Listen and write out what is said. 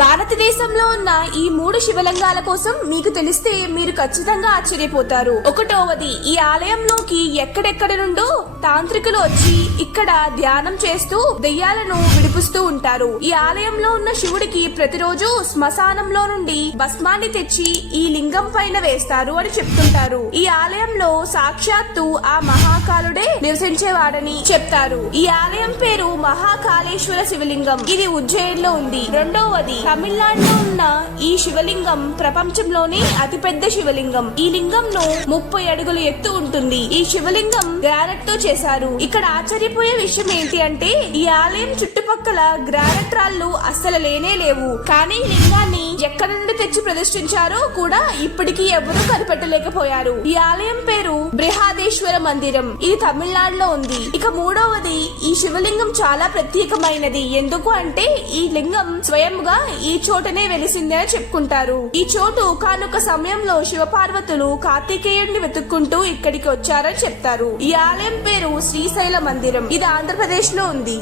భారతదేశంలో ఉన్న ఈ మూడు శివలింగాల కోసం మీకు తెలిస్తే మీరు ఖచ్చితంగా ఆశ్చర్యపోతారు. ఒకటవది ఈ ఆలయంలోకి ఎక్కడెక్కడ నుండో తాంత్రికులు వచ్చి ఇక్కడ ధ్యానం చేస్తూ దెయ్యాలను విడిపిస్తూ ఉంటారు. ఈ ఆలయంలో ఉన్న శివుడికి ప్రతిరోజు శ్మశానంలో నుండి భస్మాన్ని తెచ్చి ఈ లింగం పైన వేస్తారు అని చెప్తుంటారు. ఈ ఆలయంలో సాక్షాత్తు ఆ మహాకాలుడే నివసించేవాడని చెప్తారు. ఈ ఆలయం పేరు మహాకాళేశ్వర శివలింగం. ఇది ఉజ్జయిన్లో ఉంది. రెండవది తమిళనాడులో ఉన్న ఈ శివలింగం ప్రపంచంలోనే అతిపెద్ద శివలింగం. ఈ లింగంను ముప్పై అడుగులు ఎత్తు ఉంటుంది. ఈ శివలింగం గ్రానైట్తో చేశారు. ఇక్కడ ఆశ్చర్యపోయే విషయం ఏంటి అంటే ఈ ఆలయం చుట్టుపక్కల గ్రానైట్ రాళ్ళు అస్సలు లేనే లేవు. కానీ ఎక్కడి నుండి తెచ్చి ప్రతిష్ఠించారో కూడా ఇప్పటికీ ఎవరూ కనిపెట్టలేకపోయారు. ఈ ఆలయం పేరు బృహాదేశ్వర మందిరం. ఇది తమిళనాడులో ఉంది. ఇక మూడవది ఈ శివలింగం చాలా ప్రత్యేకమైనది. ఎందుకు అంటే ఈ లింగం స్వయంగా ఈ చోటనే వెలిసింది అని చెప్పుకుంటారు. ఈ చోటు కానొక సమయంలో శివపార్వతులు కార్తికేయుడిని వెతుక్కుంటూ ఇక్కడికి వచ్చారని చెప్తారు. ఈ ఆలయం పేరు శ్రీశైల మందిరం. ఇది ఆంధ్రప్రదేశ్లో ఉంది.